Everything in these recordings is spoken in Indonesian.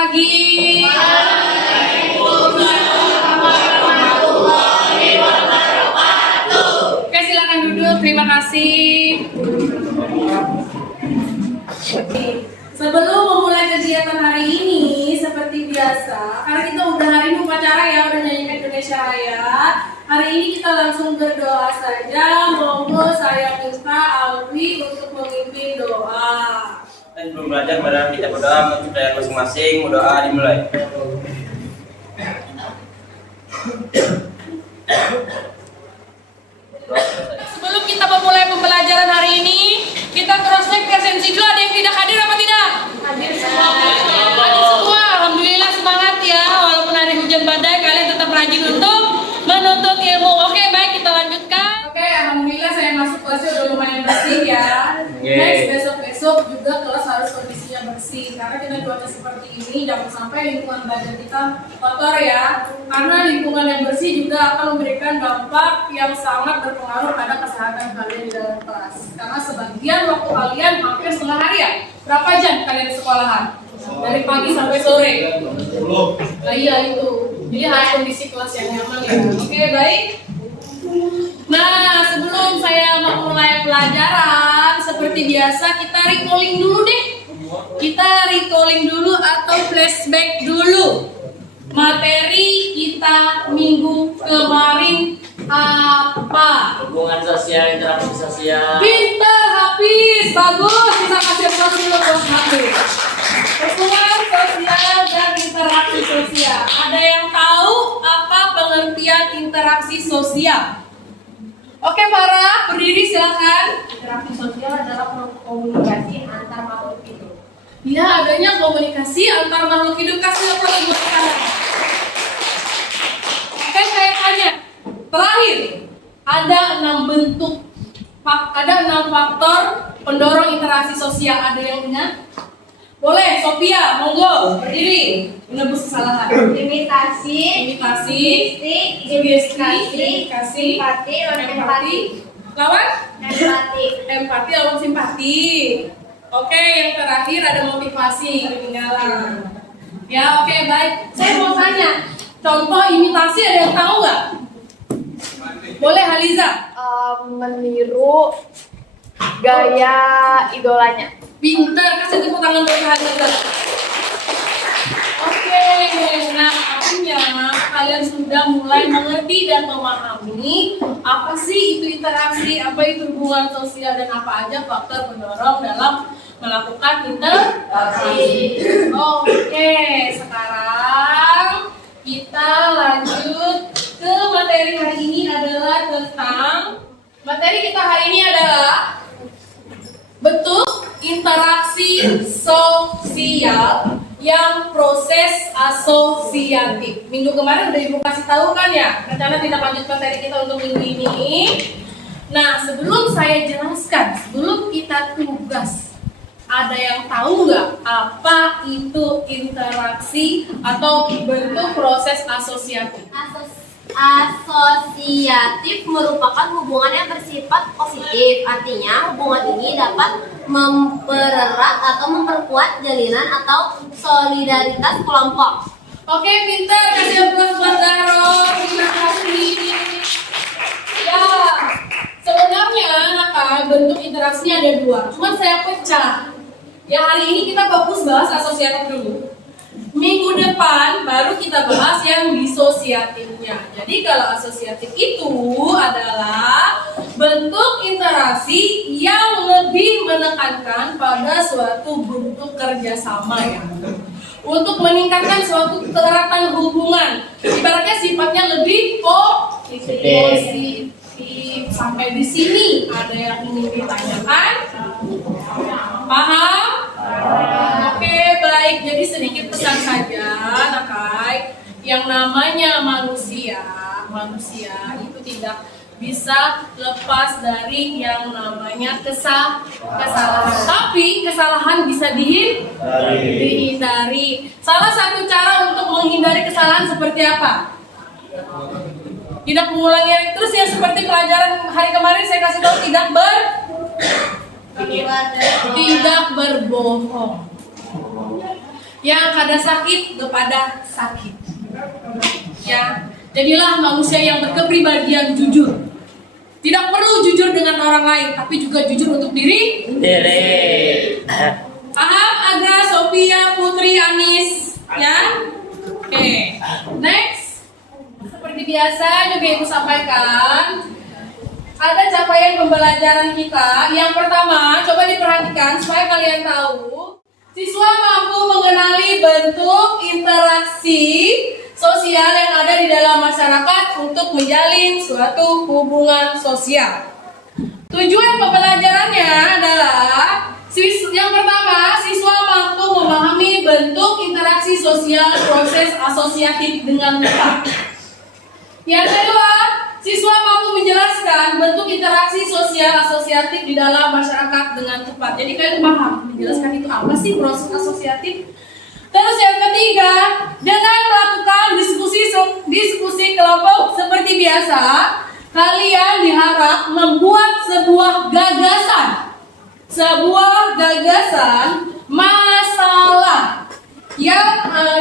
pagi. Oke, silakan duduk. Terima kasih. Sebelum memulai kegiatan hari ini, seperti biasa, karena kita udah hari ini upacara ya, udah nyanyikan Indonesia Raya. Hari ini kita langsung berdoa saja. Monggo saya minta Alwi untuk memimpin doa. Dan sebelum belajar, mari kita berdoa menciptakan masing-masing. Berdoa dimulai. Sebelum kita memulai pembelajaran hari ini, kita cross check presensi dulu. Ada yang tidak hadir apa tidak? Hadir semua. Hadir semua. Alhamdulillah, semangat ya. Walaupun hari hujan badai, kalian tetap rajin untuk menuntut ilmu. Oke, baik, kita lanjutkan. Oke, alhamdulillah saya masuk kelasnya udah lumayan bersih ya. Next, besok-besok juga kelas harus kondisinya bersih. Karena kita cuaca seperti ini, jangan sampai lingkungan belajar kita kotor ya. Karena lingkungan yang bersih juga akan memberikan dampak yang sangat berpengaruh pada kesehatan kalian di dalam kelas. Karena sebagian waktu kalian hampir setengah hari ya. Berapa jam kalian di sekolahan? Dari pagi sampai sore. Nah iya itu. Jadi harus kondisi kelas yang nyaman ya. Oke, baik. Nah, sebelum saya memulai pelajaran, seperti biasa kita recalling dulu deh. Kita recalling dulu atau flashback dulu. Materi kita minggu kemarin apa? Hubungan sosial, interaksi sosial. Pintar, Hafiz, bagus. Kita kasih aplaus dulu buat Hafiz. Hubungan sosial dan interaksi sosial. Ada yang tahu apa pengertian interaksi sosial? Oke, Farah, berdiri silakan. Interaksi sosial adalah komunikasi antar makhluk hidup. Ya, adanya komunikasi antar makhluk hidup. Kasih aplaus buat kalian. Oke, saya tanya. Terakhir, ada 6 bentuk, ada 6 faktor pendorong interaksi sosial. Ada yang ingat? Boleh, Sophia, monggo, berdiri. Menebus kesalahan. Imitasi, Sugesti, simpati, empati. Lawan? Empati. Empati lawan simpati. Oke, yang terakhir ada motivasi, ketinggalan. Ya, oke, baik. Saya mau tanya, contoh imitasi ada yang tahu nggak? Boleh, Haliza. Meniru gaya idolanya. Pintar, kasih tepuk tangan untuk Haliza. Oke, nah artinya kalian sudah mulai mengerti dan memahami apa sih itu interaksi, apa itu hubungan sosial, dan apa aja faktor pendorong dalam melakukan interaksi. Oke, sekarang kita lanjut ke materi hari ini adalah tentang bentuk interaksi sosial yang proses asosiatif. Minggu kemarin udah Ibu kasih tahu kan ya, rencana tidak lanjut materi kita untuk minggu ini. Nah, sebelum saya jelaskan, sebelum kita tugas, ada yang tahu nggak apa itu interaksi atau bentuk proses asosiatif? Asosiatif merupakan hubungan yang bersifat positif. Artinya hubungan ini dapat mempererat atau memperkuat jalinan atau solidaritas kelompok. Oke, pintar, kasih aplaus buat Daro. Terima kasih. Ya, sebenarnya bentuk interaksinya ada 2. Cuman saya pecah. Ya, hari ini kita fokus bahas asosiatif dulu. Minggu depan baru kita bahas yang disosiatifnya. Jadi kalau asosiatif itu adalah bentuk interaksi yang lebih menekankan pada suatu bentuk kerjasama ya, untuk meningkatkan suatu keeratan hubungan. Ibaratnya sifatnya lebih positif. Sampai di sini ada yang ingin ditanyakan? Paham? Oke, baik. Jadi sedikit pesan saja, Nakai. Yang namanya manusia itu tidak bisa lepas dari yang namanya kesalahan. Tapi kesalahan bisa dihindari. Salah satu cara untuk menghindari kesalahan seperti apa? Tidak mengulangi terus ya, seperti pelajaran hari kemarin saya kasih tahu, tidak berbohong. Yang kada sakit kepada sakit. Ya, jadilah manusia yang berkepribadian jujur. Tidak perlu jujur dengan orang lain, tapi juga jujur untuk diri. Paham? Agra, Sophia, Putri, Anis, ya? Oke, next. Seperti biasa juga Ibu sampaikan, ada capaian pembelajaran kita. Yang pertama, coba diperhatikan supaya kalian tahu. Siswa mampu mengenali bentuk interaksi sosial yang ada di dalam masyarakat untuk menjalin suatu hubungan sosial. Tujuan pembelajarannya adalah yang pertama, siswa mampu memahami bentuk interaksi sosial proses asosiatif dengan tepat. Yang kedua, siswa mampu menjelaskan bentuk interaksi sosial asosiatif di dalam masyarakat dengan tepat. Jadi kalian paham menjelaskan itu apa sih proses asosiatif? Terus yang ketiga, dengan melakukan diskusi kelompok seperti biasa, kalian diharap membuat sebuah gagasan masalah yang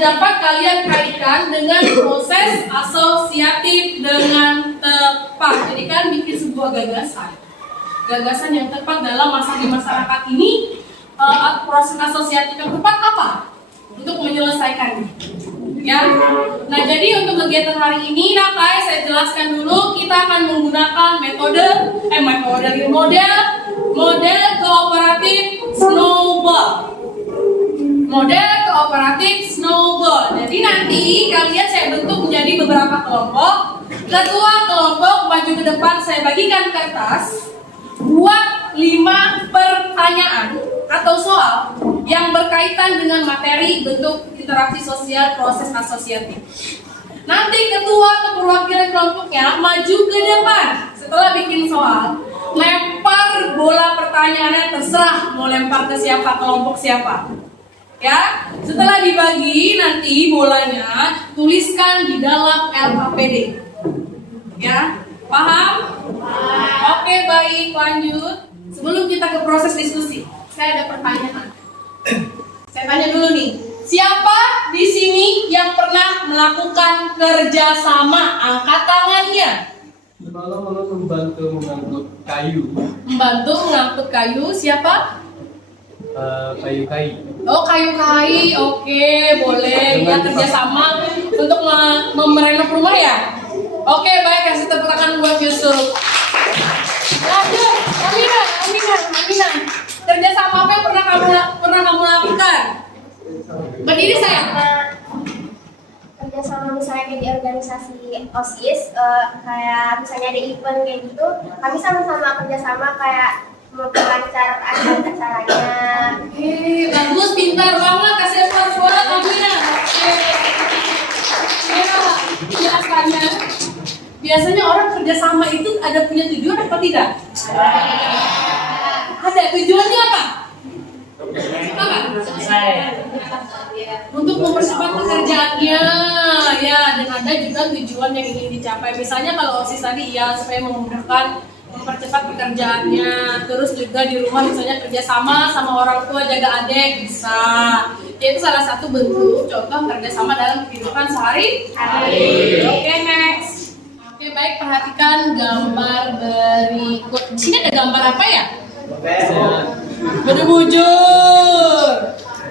dapat kalian kaitkan dengan proses asosiatif dengan tepat. Jadi kan bikin sebuah gagasan yang tepat dalam di masyarakat ini. Proses asosiatif yang tepat apa untuk menyelesaikannya, ya. Nah, jadi untuk kegiatan hari ini, saya jelaskan dulu. Kita akan menggunakan model kooperatif snowball. Model kooperatif snowball. Jadi nanti kalian saya bentuk menjadi beberapa kelompok. Ketua kelompok maju ke depan, saya bagikan kertas. Buat 5 pertanyaan atau soal yang berkaitan dengan materi bentuk interaksi sosial proses asosiatif. Nanti ketua atau perwakilan kelompoknya maju ke depan. Setelah bikin soal, lempar bola pertanyaannya, terserah mau lempar ke siapa, kelompok siapa. Ya, setelah dibagi nanti bolanya tuliskan di dalam LKPD. Ya, paham? Oke, baik, lanjut. Sebelum kita ke proses diskusi, saya ada pertanyaan. Saya tanya dulu nih, siapa di sini yang pernah melakukan kerjasama? Angkat tangannya. Malah membantu mengangkut kayu. Membantu mengangkut kayu, siapa? Kayu-kayu. Oh, kayu-kayu, oke, boleh. Ya, kerjasama untuk merenov rumah ya? Oke, baik, kasih tepuk tangan buat Yusuf. Lanjut, Amina. Kerjasama apa yang pernah kamu lakukan? Berdiri sayang. Kerjasama misalnya kayak di organisasi OSIS, kayak misalnya ada event kayak gitu, kami sama-sama kerjasama kayak memperlancar acara-acaranya. Bagus, pintar banget, kasih aplaus buat Amina. Biasanya Biasanya orang kerjasama itu ada punya tujuan apa tidak? Ada. Tujuannya apa? Untuk mempercepat pekerjaannya, ya, dan ada juga tujuan yang ingin dicapai. Misalnya kalau OSIS tadi ya supaya memudahkan mempercepat pekerjaannya. Terus juga di rumah misalnya kerjasama sama orang tua jaga adik bisa. Itu salah satu bentuk contoh kerjasama dalam kehidupan sehari-hari. Oke, next. Oke, baik, perhatikan gambar berikut. Di sini ada gambar apa ya? Bujur.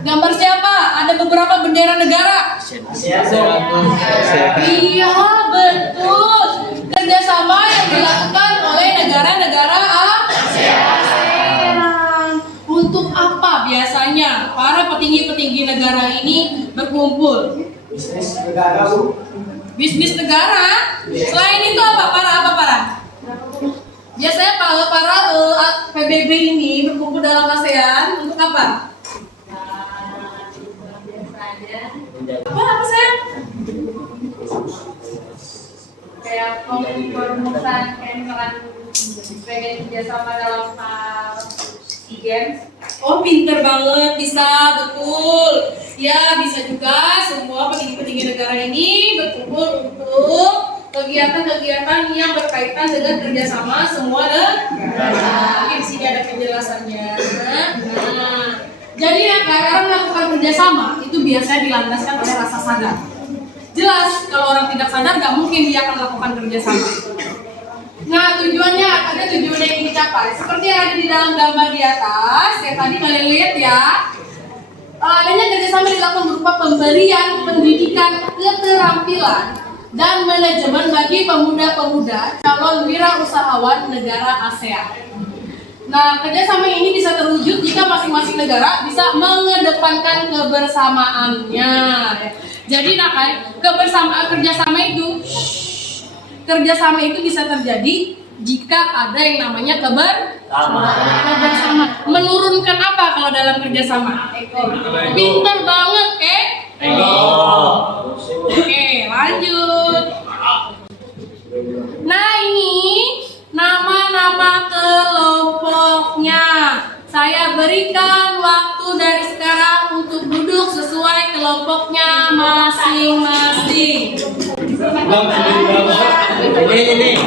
Gambar siapa? Ada beberapa bendera negara. Iya, betul. Kerjasama yang dilakukan oleh negara-negara ASEAN. Untuk apa biasanya para petinggi-petinggi negara ini berkumpul? Bisnis negara. Selain itu apa para? Biasanya kalau para PBB ini berkumpul dalam ASEAN untuk apa? Apa sayang? Kayak perumusan misalkan pengen kerjasama dalam hal SEA Games. Oh, pinter banget, bisa, betul. Ya, bisa juga semua petinggi-petinggi negara ini berkumpul untuk kegiatan-kegiatan yang berkaitan dengan kerjasama semua negara. Di sini ada penjelasannya. Nah, Jadi ya, dalam melakukan kerjasama itu biasanya dilandaskan oleh rasa sadar. Jelas kalau orang tidak sadar nggak mungkin dia akan melakukan kerjasama. Nah, tujuannya ada tujuan yang ingin dicapai. Seperti yang ada di dalam gambar di atas, yang tadi kalian lihat ya. Adanya kerjasama dilakukan berupa pemberian pendidikan keterampilan dan manajemen bagi pemuda-pemuda calon wirausahawan negara ASEAN. Nah, kerjasama ini bisa terwujud jika masing-masing negara bisa mengedepankan kebersamaannya. Jadi, kerjasama itu bisa terjadi jika ada yang namanya kebersama. Menurunkan apa kalau dalam kerjasama? Pintar banget, Oke, lanjut. Nah, ini nama-nama kelompoknya. Saya berikan waktu dari sekarang untuk duduk sesuai kelompoknya masing-masing. Ini.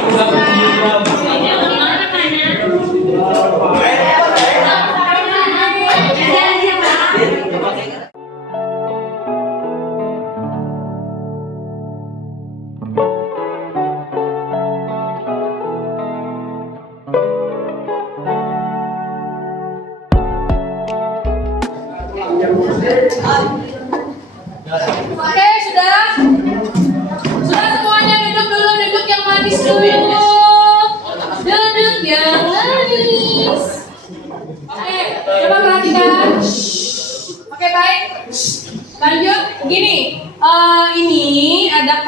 Oke, sudah semuanya duduk yang manis dulu. Duduk yang manis. Oke, coba perhatikan. Oke, baik. Lanjut, gini. Ini ada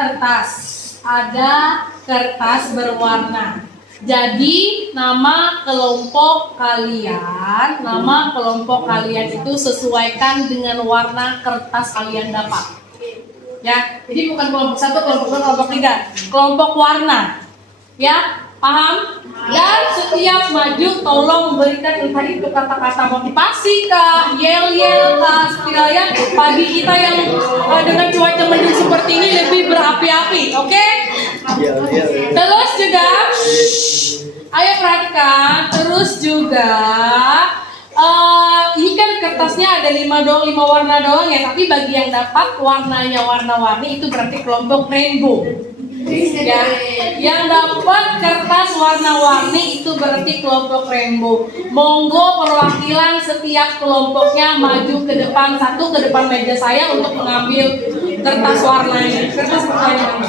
kertas berwarna. Jadi nama kelompok kalian itu sesuaikan dengan warna kertas kalian dapat. Ya, jadi bukan kelompok 1, kelompok 2, kelompok 3, kelompok warna. Ya, paham? Dan setiap maju tolong memberikan entah itu kata-kata motivasi kah, yel-yel kah, setidaknya pagi kita yang dengan cuaca mendung seperti ini lebih berapi-api, oke? Terus juga, ayo perhatikan, terus juga ini kan kertasnya ada 5 warna doang ya, tapi bagi yang dapat warnanya warna-warni itu berarti kelompok rainbow. Ya, yang dapat kertas warna-warni itu berarti kelompok rainbow. Monggo perwakilan setiap kelompoknya maju ke depan, ke depan meja saya untuk mengambil kertas warnanya. Kertas pertanyaan.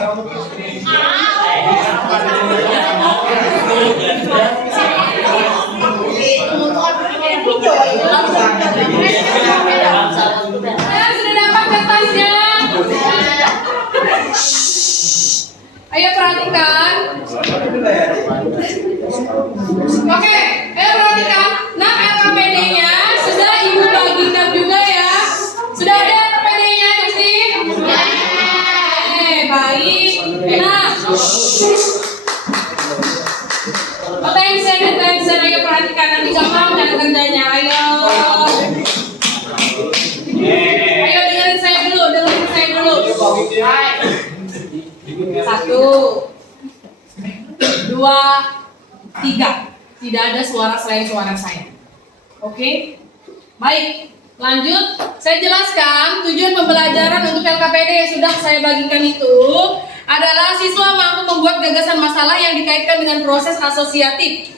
Sudah dapat kertasnya? Ayo perhatikan. Oke, ayo perhatikan. Nah, LKPD-nya sudah ibu bagikan juga ya. Sudah ada LKPD-nya, Gusti? Baik. Nah, attention, ayo perhatikan nanti gampang dan kerjanya. Ayo dengerin saya dulu. 1, 2, 3. Tidak ada suara selain suara saya. Oke? Baik, lanjut. Saya jelaskan tujuan pembelajaran untuk LKPD yang sudah saya bagikan itu adalah siswa mampu membuat gagasan masalah yang dikaitkan dengan proses asosiatif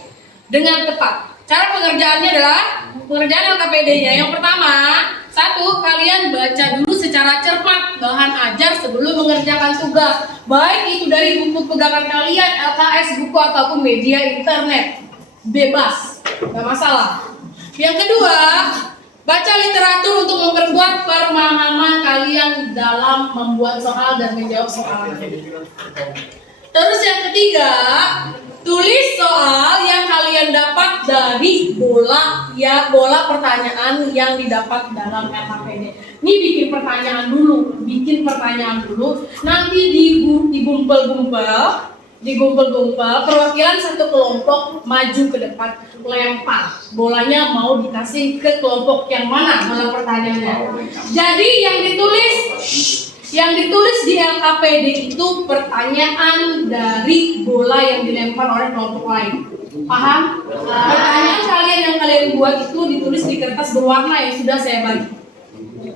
dengan tepat. Cara pengerjaannya adalah pengerjaan LKPD-nya. Yang pertama, 1, kalian baca dulu secara cermat bahan ajar sebelum mengerjakan tugas. Baik itu dari buku pegangan kalian, LKS, buku ataupun media internet. Bebas, gak masalah. Yang kedua, baca literatur untuk memperkuat pemahaman kalian dalam membuat soal dan menjawab soal. Terus yang ketiga, tulis soal yang kalian dapat dari bola pertanyaan yang didapat dalam LKPD. Ini bikin pertanyaan dulu, nanti digumpel-gumpel, perwakilan satu kelompok maju ke depan, lempar. Bolanya mau dikasih ke kelompok yang mana dalam pertanyaannya. Jadi yang ditulis di LKPD itu pertanyaan dari bola yang dilempar oleh kelompok lain. Paham? Pertanyaan kalian yang kalian buat itu ditulis di kertas berwarna yang sudah saya bagi.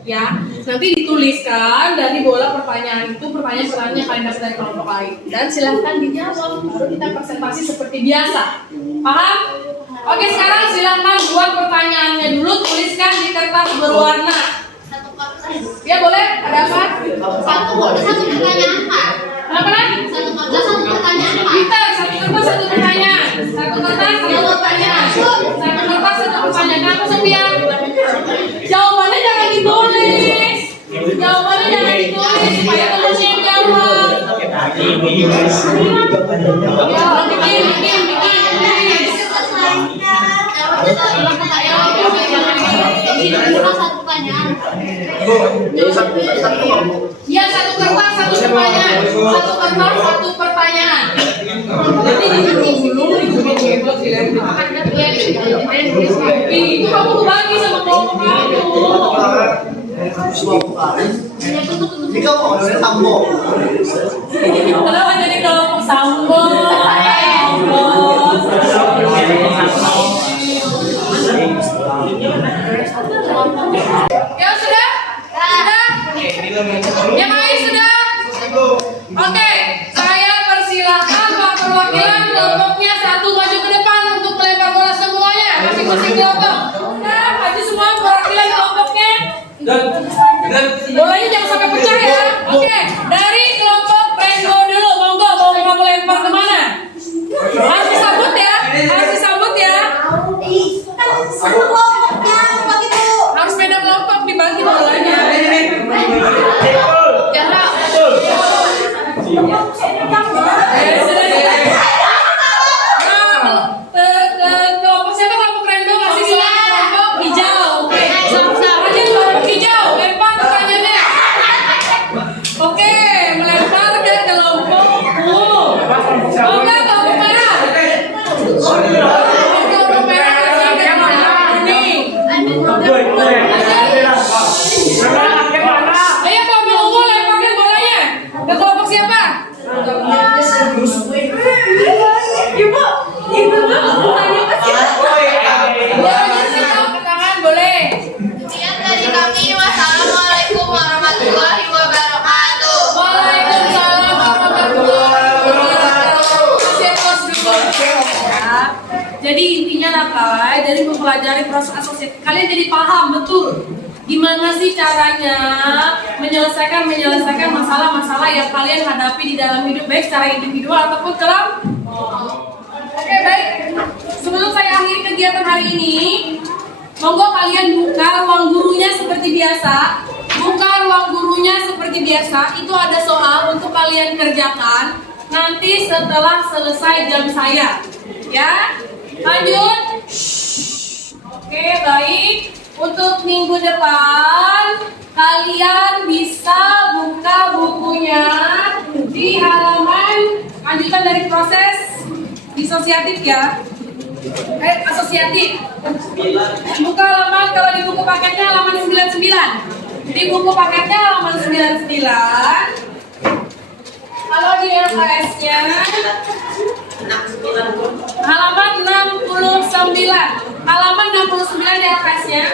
Ya, nanti dituliskan dari bola pertanyaan itu pertanyaan-pertanyaan kalian dapat dari kelompok lain dan silahkan dijawab. Baru kita presentasi seperti biasa. Paham? Oke, sekarang silahkan buat pertanyaannya dulu, tuliskan di kertas berwarna. Ya boleh, ada apa? Satu pertanyaan Pak. Apa Nak? Satu pertanyaan Pak. Kita satu kertas satu pertanyaan. Satu kertas satu pertanyaan. Satu kertas satu pertanyaan. Kenapa Sophia? Jawabannya jangan ditulis. Jawabannya jangan ditulis supaya temannya yang jawab. Ya, bikin. Satu pertanyaan. Ya, satu kertas satu pertanyaan. Satu kertas satu pertanyaan. Nanti dulu itu kamu bagi sama kelompok kamu. Kenapa jadi kelompok sambo? Ya sudah? Sudah? Yang lain sudah? Oke, saya persilahkan Pak perwakilan kelompoknya satu maju ke depan untuk melempar bola semuanya. Masing-masing kelompok. Nah, maju semua perwakilan kelompoknya. Bolanya jangan sampai pecah ya. Oke, dari kelompok Rainbow dulu. Monggo, mau kamu lempar kemana? Harus disambut ya. Harus disambut ya. Satu kelompoknya begitu. Harus beda kelompok dibagi bolanya. Jangan. Kelompok siapa? Kelompok Rainbow masih silakan. Kelompok hijau. Oke, sama-sama aja kelompok hijau. Lempar pertanyaannya. Oke, melempar ke kelompok ungu. Oke, kelompok merah. Kelompok merah kasih ke kelompok kuning. Ayo kelompok ungu lemparkan bolanya. Ke kelompok siapa? Bolanya siapa? Tangan boleh. Sekian dari kami. Wassalamualaikum warahmatullahi wabarakatuh. Waalaikumsalam warahmatullahi wabarakatuh. Siapos dulu. Ya. Jadi intinya apa? Dari mempelajari proses asosiatif kalian jadi paham betul gimana sih caranya menyelesaikan masalah-masalah yang kalian hadapi di dalam hidup baik secara individual ataupun kelompok. Oke, baik. Sebelum saya akhiri kegiatan hari ini, monggo kalian buka ruang gurunya seperti biasa. Buka ruang gurunya seperti biasa. Itu ada soal untuk kalian kerjakan nanti setelah selesai jam saya. Ya, lanjut. Oke, baik. Untuk minggu depan kalian bisa buka bukunya di halaman lanjutan dari proses disosiatif ya. Asosiatif. Buka halaman, kalau di buku paketnya halaman 99. Di buku paketnya halaman 99. Kalau di LKS-nya halaman 69. Halaman 69 di LKS-nya.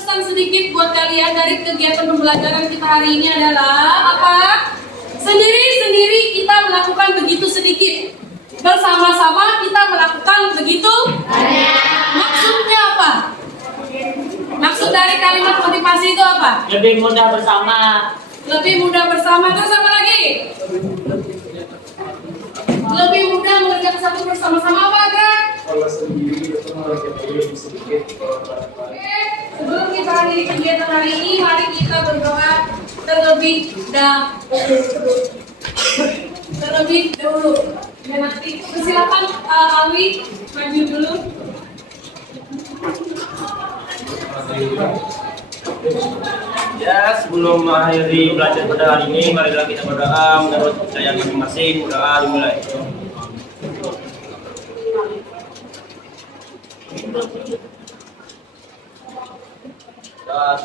Pesan sedikit buat kalian dari kegiatan pembelajaran kita hari ini adalah apa? Sendiri-sendiri kita melakukan begitu sedikit. Bersama-sama kita melakukan begitu banyak. Maksudnya apa? Maksud dari kalimat motivasi itu apa? Lebih mudah bersama. Lebih mudah bersama. Terus apa lagi? Lebih mudah mengerjakan satu bersama-sama apa, Greg? Kalau sendiri itu mengerjakan lebih sedikit. Oke, sebelum kita akhiri kegiatan hari ini, mari kita berdoa terlebih dahulu. Dan nanti silakan Alwi maju dulu. Ya, sebelum mengakhiri belajar pada hari ini, marilah kita berdoa menurut kepercayaan masing-masing. Doa dimulai. Doa.